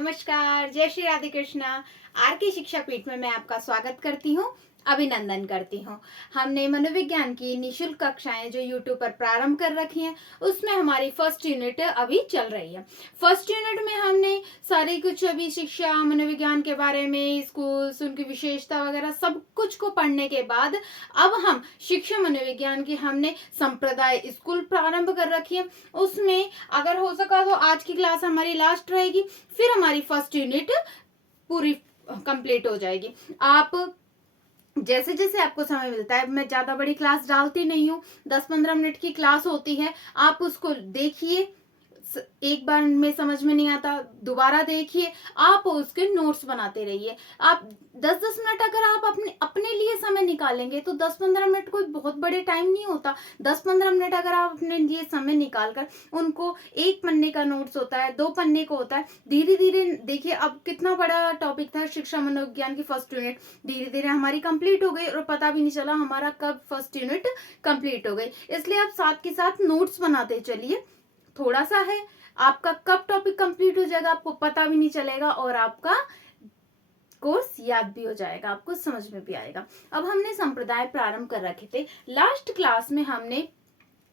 नमस्कार, जय श्री राधे कृष्णा। आर के शिक्षा पीठ में मैं आपका स्वागत करती हूँ, अभिनंदन करती हूँ। हमने मनोविज्ञान की निशुल्क कक्षाएं जो यूट्यूब पर प्रारंभ कर रखी हैं, उसमें हमारी फर्स्ट यूनिट अभी चल रही है। फर्स्ट यूनिट में हमने सारी कुछ अभी शिक्षा मनोविज्ञान के बारे में, स्कूल्स, उनकी विशेषता वगैरह सब कुछ को पढ़ने के बाद अब हम शिक्षा मनोविज्ञान की हमने संप्रदाय स्कूल प्रारंभ कर रखी है। उसमें अगर हो सका तो आज की क्लास हमारी लास्ट रहेगी, फिर हमारी फर्स्ट यूनिट पूरी कंप्लीट हो जाएगी। आप जैसे जैसे आपको समय मिलता है, मैं ज्यादा बड़ी क्लास डालती नहीं हूँ, 10-15 मिनट की क्लास होती है, आप उसको देखिए। एक बार में समझ में नहीं आता, दोबारा देखिए, आप उसके नोट्स बनाते रहिए। आप 10-10 मिनट अगर आप अपने अपने लिए समय निकालेंगे तो 10-15 मिनट कोई बहुत बड़े टाइम नहीं होता। 10-15 मिनट अगर आप अपने लिए समय निकाल कर उनको, एक पन्ने का नोट्स होता है, 2 पन्ने को होता है, धीरे धीरे देखिए। अब कितना बड़ा टॉपिक था शिक्षा मनोविज्ञान की फर्स्ट यूनिट, धीरे धीरे हमारी कंप्लीट हो गई और पता भी नहीं चला हमारा कब फर्स्ट यूनिट कंप्लीट हो गई। इसलिए आप साथ के साथ नोट्स बनाते चलिए। थोड़ा सा है, आपका कब टॉपिक कंप्लीट हो जाएगा आपको पता भी नहीं चलेगा और आपका कोर्स याद भी हो जाएगा, आपको समझ में भी आएगा। अब हमने संप्रदाय प्रारंभ कर रखे थे। लास्ट क्लास में हमने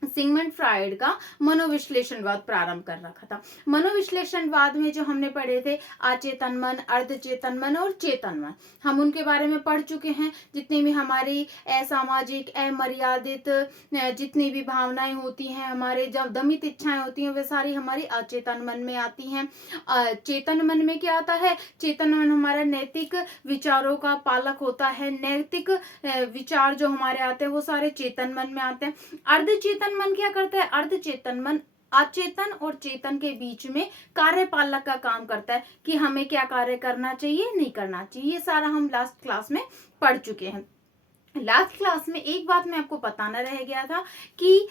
सिगमंड फ्रायड का मनोविश्लेषणवाद प्रारंभ कर रखा था। मनोविश्लेषणवाद में जो हमने पढ़े थे अचेतन मन, अर्धचेतन मन और चेतन मन, हम उनके बारे में पढ़ चुके हैं। जितनी भी हमारी असामाजिक, अमर्यादित जितनी भी भावनाएं होती हैं, हमारे जब दमित इच्छाएं होती हैं, वे सारी हमारी अचेतन मन में आती हैं। चेतन मन में क्या आता है? चेतन मन हमारा नैतिक विचारों का पालक होता है। नैतिक विचार जो हमारे आते हैं वो सारे चेतन मन में आते हैं। अर्धचेतन मन क्या करता है? अर्धचेतन मन अचेतन और चेतन के बीच में कार्यपालक का काम करता है कि हमें क्या कार्य करना चाहिए, नहीं करना चाहिए। ये सारा हम लास्ट क्लास में पढ़ चुके हैं। लास्ट क्लास में एक बात मैं आपको बताना रह गया था कि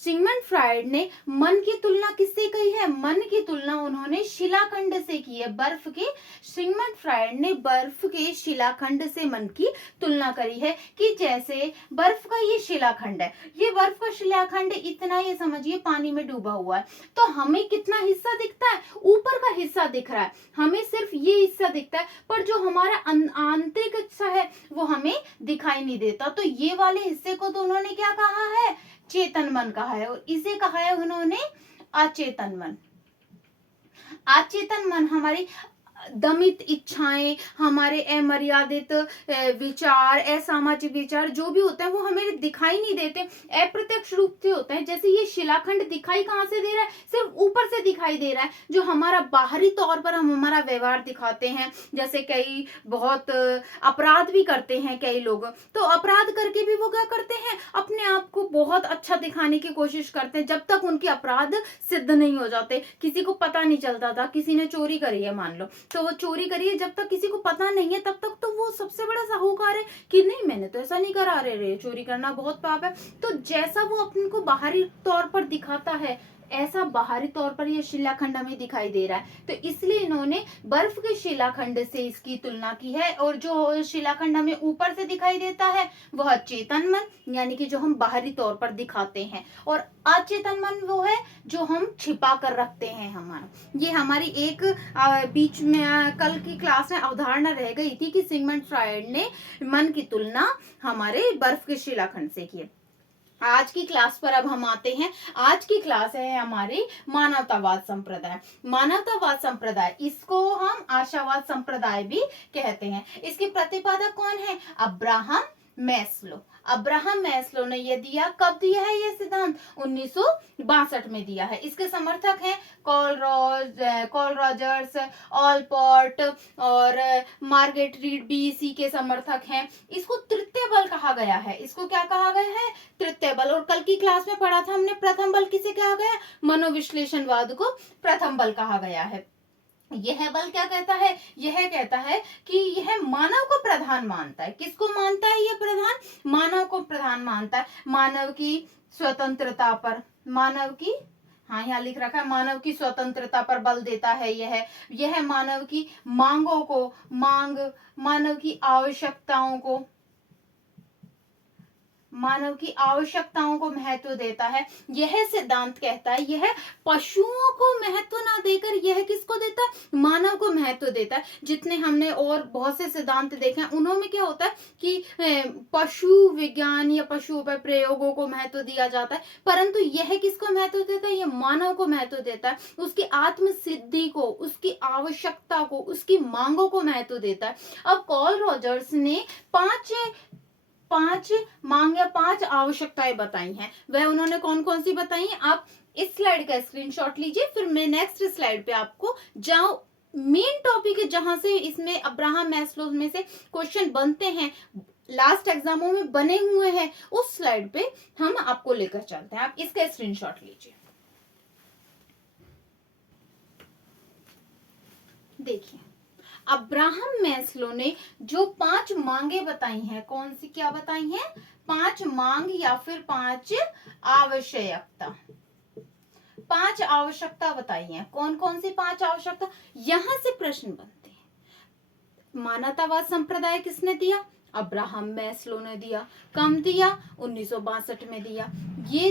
सिगमंड फ्रायड ने मन की तुलना किससे की है? मन की तुलना उन्होंने शिलाखंड से की है, बर्फ के। सिगमंड फ्रायड ने बर्फ के शिलाखंड से मन की तुलना करी है कि जैसे बर्फ का ये शिलाखंड है, ये बर्फ का शिलाखंड इतना, ये समझिए पानी में डूबा हुआ है, तो हमें कितना हिस्सा दिखता है? ऊपर का हिस्सा दिख रहा है, हमें सिर्फ ये हिस्सा दिखता है, पर जो हमारा आंतरिक हिस्सा है वो हमें दिखाई नहीं देता। तो ये वाले हिस्से को तो उन्होंने क्या कहा है? चेतन मन कहा है, और इसे कहा है उन्होंने अचेतन मन। अचेतन मन हमारी दमित इच्छाएं, हमारे अमर्यादित विचार, असामाजिक विचार जो भी होते हैं वो हमें दिखाई नहीं देते, अप्रत्यक्ष रूप से होते हैं। जैसे ये शिलाखंड दिखाई कहां से दे रहा है? सिर्फ ऊपर से दिखाई दे रहा है। जो हमारा बाहरी तौर पर हम हमारा व्यवहार दिखाते हैं, जैसे कई बहुत अपराध भी करते हैं कई लोग, तो अपराध करके भी वो क्या करते हैं? अपने आप को बहुत अच्छा दिखाने की कोशिश करते हैं, जब तक उनके अपराध सिद्ध नहीं हो जाते। किसी को पता नहीं चलता था, किसी ने चोरी करी है मान लो, तो वो चोरी करिए, जब तक किसी को पता नहीं है तब तक तो वो सबसे बड़ा साहूकार है कि नहीं मैंने तो ऐसा नहीं करा, रे चोरी करना बहुत पाप है। तो जैसा वो अपने को बाहरी तौर पर दिखाता है, ऐसा बाहरी तौर पर ये शिलाखंड हमें दिखाई दे रहा है। तो इसलिए इन्होंने बर्फ के शिलाखंड से इसकी तुलना की है। और जो शिलाखंड हमें ऊपर से दिखाई देता है वह चेतन मन, यानी कि जो हम बाहरी तौर पर दिखाते हैं, और अचेतन मन वो है जो हम छिपा कर रखते हैं हमारा। ये हमारी एक बीच में कल की क्लास में अवधारणा रह गई थी कि सिगमंड फ्रायड ने मन की तुलना हमारे बर्फ के शिलाखंड से की। आज की क्लास पर अब हम आते हैं। आज की क्लास है हमारी मानवतावाद संप्रदाय। मानवतावाद संप्रदाय, इसको हम आशावाद संप्रदाय भी कहते हैं। इसके प्रतिपादक कौन है? Abraham Maslow. अब्राहम मैस्लो ने ये दिया, कब दिया है ये सिद्धांत? 1962 में दिया है। इसके समर्थक हैं कॉल रॉजर्स, ऑलपॉट और मार्गरेट रीड भी इसी के समर्थक हैं। इसको तृतीय बल कहा गया है। इसको क्या कहा गया है? तृतीय बल। और कल की क्लास में पढ़ा था हमने प्रथम बल किसे कहा गया? मनोविश्लेषणवाद को प्रथम बल कहा गया है। यह बल क्या कहता है? यह कहता है कि यह मानव को प्रधान मानता है। किसको मानता है? यह प्रधान मानव को प्रधान मानता है। मानव की स्वतंत्रता पर, मानव की, हाँ यहाँ लिख रखा है, मानव की स्वतंत्रता पर बल देता है। यह मानव की मांगों को, मानव की आवश्यकताओं को, मानव की आवश्यकताओं को महत्व देता है। यह सिद्धांत कहता है, यह पशुओं को महत्व ना देकर यह किसको देता है? मानव को महत्व देता है। जितने हमने और बहुत से सिद्धांत देखे हैं उन्होंने क्या होता है कि पशु विज्ञान या पशुओं पर प्रयोगों को महत्व दिया जाता है, परंतु यह किसको महत्व देता है? यह मानव को महत्व देता है, उसकी आत्म सिद्धि को, उसकी आवश्यकता को, उसकी मांगों को महत्व देता है। अब कार्ल रॉजर्स ने पांच मांग या 5 आवश्यकताएं बताई हैं। वह उन्होंने कौन कौन सी बताई हैं? आप इस स्लाइड का स्क्रीनशॉट लीजिए, फिर मैं नेक्स्ट स्लाइड पे आपको जाओ मेन टॉपिक है जहां से इसमें अब्राहम मैस्लो में से क्वेश्चन बनते हैं, लास्ट एग्जामों में बने हुए हैं, उस स्लाइड पे हम आपको लेकर चलते हैं। आप इसका स्क्रीनशॉट लीजिए। देखिए, अब्राहम मैस्लो ने जो 5 मांगे बताई हैं, कौन सी क्या बताई हैं? 5 मांग या फिर 5 आवश्यकता, 5 आवश्यकता बताई हैं। कौन कौन सी 5 आवश्यकता? यहां से प्रश्न बनते हैं। मानवतावाद संप्रदाय किसने दिया? अब्राहम मैस्लो ने दिया। कम दिया? 1962 में दिया। ये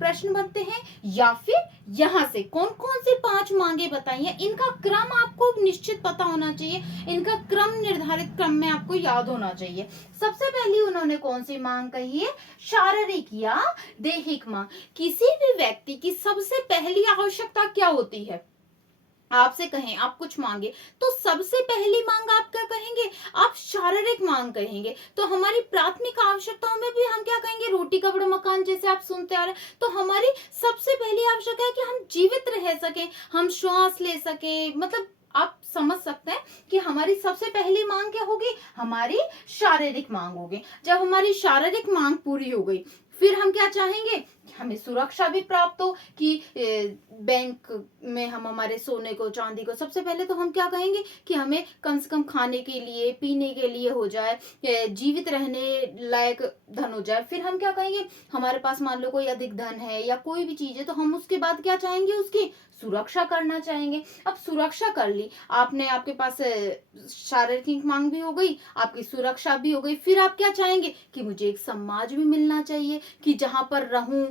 प्रश्न बनते हैं। या फिर यहां से कौन कौन सी 5 मांगे बताई हैं, इनका क्रम आपको निश्चित पता होना चाहिए, इनका क्रम निर्धारित क्रम में आपको याद होना चाहिए। सबसे पहली उन्होंने कौन सी मांग कही है? शारीरिक या दैहिक मांग। किसी भी व्यक्ति की सबसे पहली आवश्यकता क्या होती है? आपसे कहें, आप कुछ मांगे तो सबसे पहली मांग आप क्या कहेंगे? आप शारीरिक मांग कहेंगे। तो हमारी प्राथमिक आवश्यकताओं में भी हम क्या कहेंगे? रोटी कपड़ा मकान, जैसे आप सुनते आ रहे हैं। तो हमारी सबसे पहली आवश्यकता है कि हम जीवित रह सकें, हम श्वास ले सकें, मतलब आप समझ सकते हैं कि हमारी सबसे पहली मांग क्या होगी? हमारी शारीरिक मांग होगी। जब हमारी शारीरिक मांग पूरी हो गई, फिर हम क्या चाहेंगे? हमें सुरक्षा भी प्राप्त हो, कि बैंक में हम हमारे सोने को, चांदी को, सबसे पहले तो हम क्या कहेंगे कि हमें कम से कम खाने के लिए, पीने के लिए हो जाए, जीवित रहने लायक धन हो जाए। फिर हम क्या कहेंगे? हमारे पास मान लो कोई अधिक धन है या कोई भी चीज है, तो हम उसके बाद क्या चाहेंगे? उसकी सुरक्षा करना चाहेंगे। अब सुरक्षा कर ली आपने, आपके पास शारीरिक मांग भी हो गई, आपकी सुरक्षा भी हो गई। फिर आप क्या चाहेंगे? कि मुझे एक समाज भी मिलना चाहिए, कि जहां पर रहूं,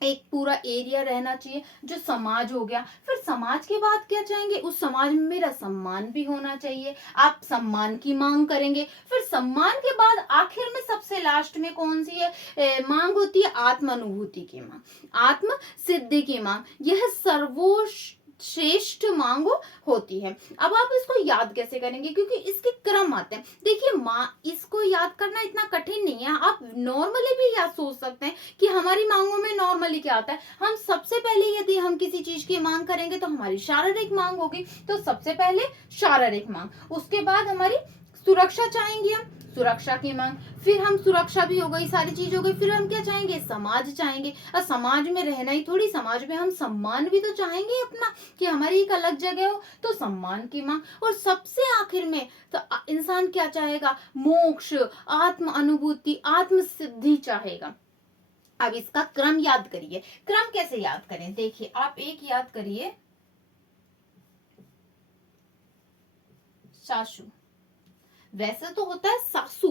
एक पूरा एरिया रहना चाहिए, जो समाज हो गया। फिर समाज के बाद क्या चाहेंगे? उस समाज में मेरा सम्मान भी होना चाहिए, आप सम्मान की मांग करेंगे। फिर सम्मान के बाद आखिर में सबसे लास्ट में कौन सी है मांग होती है? आत्म अनुभूति की मांग, आत्म सिद्धि की मांग। यह सर्वश्रेष्ठ मांग होती है। अब आप इसको याद कैसे करेंगे? क्योंकि इसके क्रम आते हैं। देखिए, इसको याद करना इतना कठिन नहीं है, आप नॉर्मली भी याद सोच सकते हैं कि हमारी मांगों में नॉर्मली क्या आता है। हम सबसे पहले यदि हम किसी चीज की मांग करेंगे तो हमारी शारीरिक मांग होगी, तो सबसे पहले शारीरिक मांग, उसके बाद हमारी सुरक्षा चाहेंगे, हम सुरक्षा की मांग, फिर हम सुरक्षा भी हो गई, सारी चीज हो गई, फिर हम क्या चाहेंगे? समाज चाहेंगे। और समाज में रहना ही थोड़ी, समाज में हम सम्मान भी तो चाहेंगे अपना, कि हमारी एक अलग जगह हो, तो सम्मान की मांग। और सबसे आखिर में तो इंसान क्या चाहेगा? मोक्ष, आत्म अनुभूति, आत्म सिद्धि चाहेगा। अब इसका क्रम याद करिए। क्रम कैसे याद करें? देखिए, आप एक याद करिए, सासू, वैसे तो होता है सासू,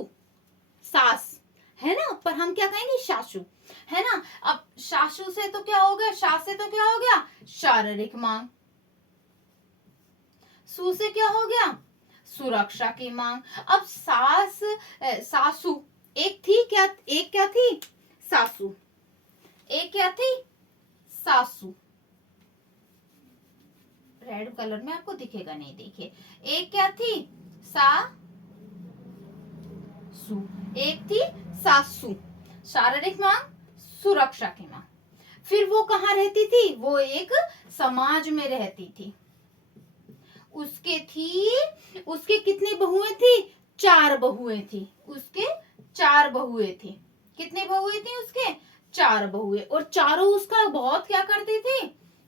सास है ना, पर हम क्या कहेंगे? सासू, है ना। अब सासू से तो क्या हो गया? सास से तो क्या हो गया? शारीरिक मांग। सू से क्या हो गया? सुरक्षा की मांग। अब सासू एक थी क्या? एक क्या थी? सासू। एक क्या थी? सासू। रेड कलर में आपको दिखेगा नहीं, देखिए। एक क्या थी? सासू। एक थी सासू, शारीरिक मांग, सुरक्षा की मांग। फिर वो कहाँ रहती थी? वो एक समाज में रहती थी। उसके कितनी बहुएं थी? 4 बहुएं थी। उसके 4 बहुएं थी। कितनी बहुएं थी उसके? 4 बहुएं। और चारों उसका बहुत क्या करती थी?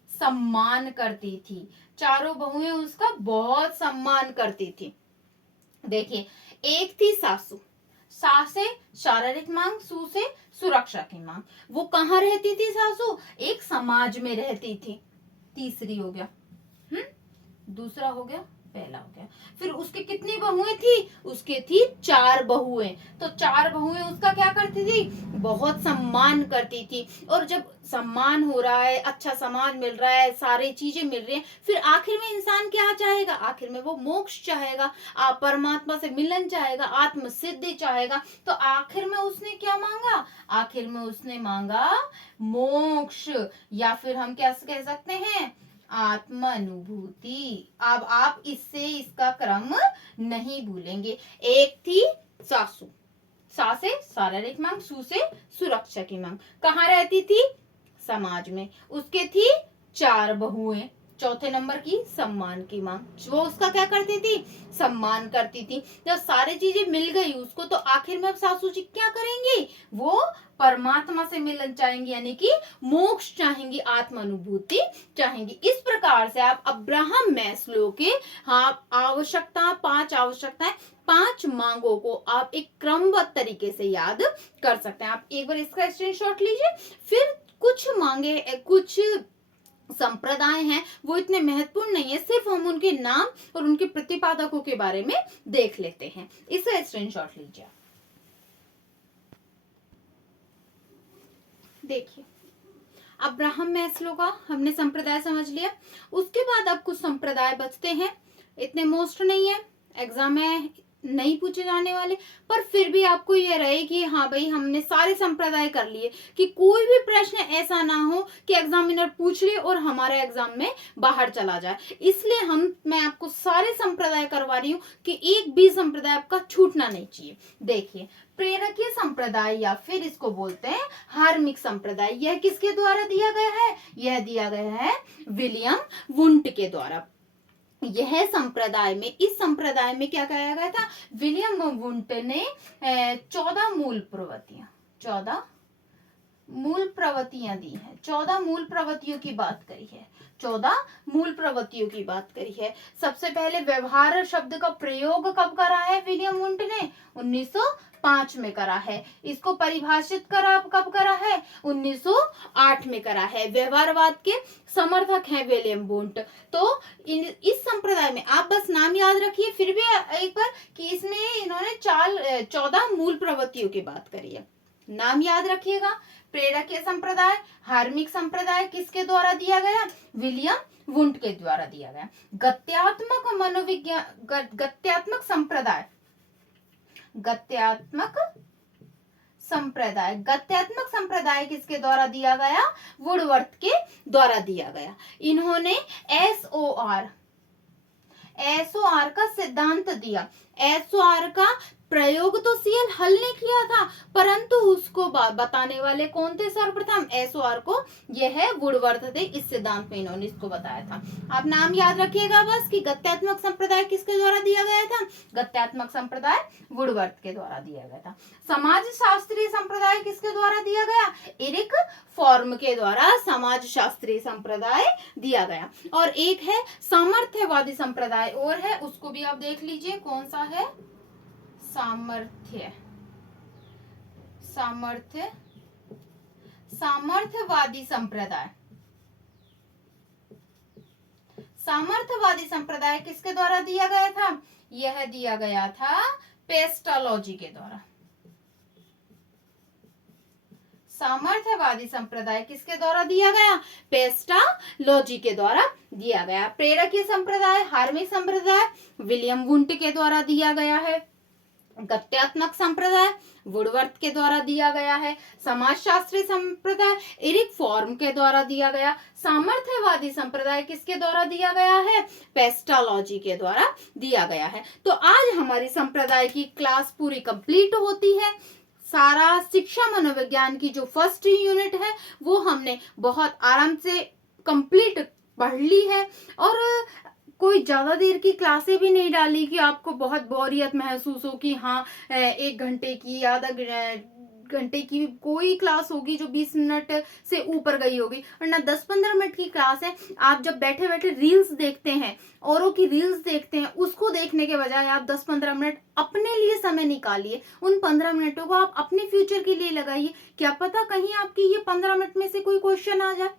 सम्मान करती थी। चारों बहुएं उसका बहुत सम्मान करती थी। देखिए, एक थी सासू, सा से शारीरिक मांग, सू से सुरक्षा की मांग। वो कहाँ रहती थी सासू? एक समाज में रहती थी। तीसरी हो गया, दूसरा हो गया पहला हो गया। फिर उसके कितनी बहुएं थी, उसके थी 4 बहुएं। तो 4 बहुएं उसका क्या करती थी, बहुत सम्मान करती थी। और जब सम्मान हो रहा है, अच्छा समाज मिल रहा है, सारी चीजें मिल रही हैं, फिर आखिर में इंसान क्या चाहेगा, आखिर में वो मोक्ष चाहेगा, आप परमात्मा से मिलन चाहेगा, आत्म सिद्धि चाहेगा। तो आखिर में उसने क्या मांगा, आखिर में उसने मांगा मोक्ष, या फिर हम क्या कह सकते हैं, आत्म अनुभूति। अब आप इससे इसका क्रम नहीं भूलेंगे। एक थी सासू, सा से शारीरिक मांग, सु से सुरक्षा की मांग, कहाँ रहती थी, समाज में। उसके थी 4 बहुएं, चौथे नंबर की सम्मान की मांग, वो उसका क्या करती थी, सम्मान करती थी। जब सारी चीजें मिल गई उसको, तो आखिर में अब सासू जी क्या करेंगी, वो परमात्मा से मिलन चाहेंगी, यानी कि मोक्ष चाहेंगी, आत्म अनुभूति चाहेंगी। इस प्रकार से आप अब्राहम मैस्लो के आवश्यकता, 5 आवश्यकताएं, 5 मांगों को आप एक क्रमबद्ध तरीके से याद कर सकते हैं। आप एक बार इसका स्क्रीनशॉट लीजिए। फिर कुछ मांगे, कुछ संप्रदाय हैं, वो इतने महत्वपूर्ण नहीं है, सिर्फ हम उनके नाम और उनके प्रतिपादकों के बारे में देख लेते हैं। इसका स्क्रीनशॉट लीजिए। देखिए, अब्राहम मैस्लो का हमने संप्रदाय समझ लिया। उसके बाद अब कुछ संप्रदाय बचते हैं, इतने मोस्ट नहीं है, एग्जाम में नहीं पूछे जाने वाले, पर फिर भी आपको ये रहे कि हाँ भाई हमने सारे संप्रदाय कर लिए, कि कोई भी प्रश्न ऐसा ना हो कि एग्जामिनर पूछ ले और हमारे एग्जाम में बाहर चला जाए। इसलिए मैं आपको सारे संप्रदाय करवा रही हूँ कि एक भी संप्रदाय आपका छूटना नहीं चाहिए। देखिए, प्रेरकीय संप्रदाय या फिर इसको बोलते हैं हार्मिक संप्रदाय, यह किसके द्वारा दिया गया है, यह दिया गया है विलियम वुंट के द्वारा। यह संप्रदाय में, इस संप्रदाय में क्या कहा गया था, विलियम वुंट ने 14 मूल प्रवृत्तियां, 14 मूल प्रवृत्तियां दी है, 14 मूल प्रवृत्तियों की बात करी है, 14 मूल प्रवृत्तियों की बात करी है। सबसे पहले व्यवहार शब्द का प्रयोग कब करा है विलियम वुंट ने, 1905 में करा है। इसको परिभाषित कब करा है, 1908 में करा है। व्यवहारवाद के समर्थक हैं विलियम वुंट। तो इस संप्रदाय में आप बस नाम याद रखिए फिर भी एक बार, कि इसमें इन्होंने 14 मूल प्रवृत्तियों की बात करी है, नाम याद रखिएगा। प्रेरकीय संप्रदाय, हार्मिक संप्रदाय किसके द्वारा दिया गया, विलियम वुंट के द्वारा दिया गया। गत्यात्मक मनोविज्ञान, गत्यात्मक संप्रदाय, गत्यात्मक संप्रदाय, गत्यात्मक संप्रदाय किसके द्वारा दिया गया, वुडवर्थ के द्वारा दिया गया। इन्होंने एसओआर का सिद्धांत दिया। एसओआर का प्रयोग तो सीएल हल ने किया था, परंतु उसको बताने वाले कौन थे सर्वप्रथम, एसओआर को यह वुडवर्थ थे। इस सिद्धांत में इन्होंने इसको बताया था। आप नाम याद रखिएगा बस, कि गत्यात्मक संप्रदाय किसके द्वारा दिया गया था, गत्यात्मक संप्रदाय वुडवर्थ के द्वारा दिया गया था। समाज शास्त्रीय संप्रदाय किसके द्वारा दिया गया, एरिक फॉर्म के द्वारा समाज शास्त्रीय संप्रदाय दिया गया। और एक है सामर्थ्यवादी संप्रदाय और है, उसको भी आप देख लीजिए कौन सा है, सामर्थ्यवादी संप्रदाय। सामर्थ्यवादी संप्रदाय किसके द्वारा दिया गया था, यह दिया गया था पेस्टोलॉजी के द्वारा। सामर्थ्यवादी संप्रदाय किसके द्वारा दिया गया, पेस्टोलॉजी के द्वारा दिया गया। प्रेरकीय संप्रदाय, हार्मिक संप्रदाय विलियम वुंट के द्वारा दिया गया है। गत्यात्मक संप्रदाय वुडवर्थ के द्वारा दिया गया है। समाजशास्त्री संप्रदाय एरिक फॉर्म के द्वारा दिया गया। सामर्थ्यवादी संप्रदाय किसके द्वारा दिया गया है, पेस्टोलॉजी के द्वारा दिया गया है। तो आज हमारी संप्रदाय की क्लास पूरी कंप्लीट होती है। सारा शिक्षा मनोविज्ञान की जो फर्स्ट यूनिट है वो हमने बहुत आराम से कंप्लीट पढ़ ली है, और कोई ज्यादा देर की क्लासें भी नहीं डाली कि आपको बहुत बोरियत महसूस हो कि हाँ 1 घंटे की, आधा घंटे की कोई क्लास होगी जो 20 मिनट से ऊपर गई होगी, वरना 10-15 मिनट की क्लास है। आप जब बैठे बैठे रील्स देखते हैं, औरों की रील्स देखते हैं, उसको देखने के बजाय आप 10-15 मिनट अपने लिए समय निकालिए। उन 15 मिनटों को आप अपने फ्यूचर के लिए लगाइए। क्या पता कहीं आपकी ये 15 मिनट में से कोई क्वेश्चन आ जाए,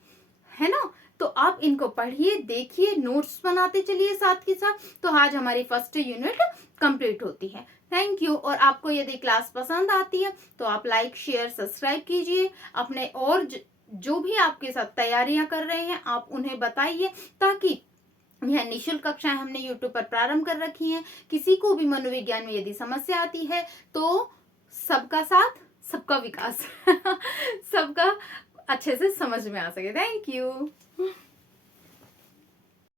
है ना। तो आप इनको पढ़िए, देखिए, नोट्स बनाते चलिए साथ के साथ। तो आज हमारी फर्स्ट यूनिट कंप्लीट होती है। Thank you. और आपको यदि क्लास पसंद आती है तो आप लाइक, शेयर, सब्सक्राइब कीजिए। अपने और जो भी आपके साथ तैयारियां कर रहे हैं आप उन्हें बताइए, ताकि यह निःशुल्क कक्षाएं हमने यूट्यूब पर प्रारंभ कर रखी हैं। किसी को भी मनोविज्ञान में यदि समस्या आती है तो सबका साथ सबका विकास सबका अच्छे से समझ में आ सके। Thank you.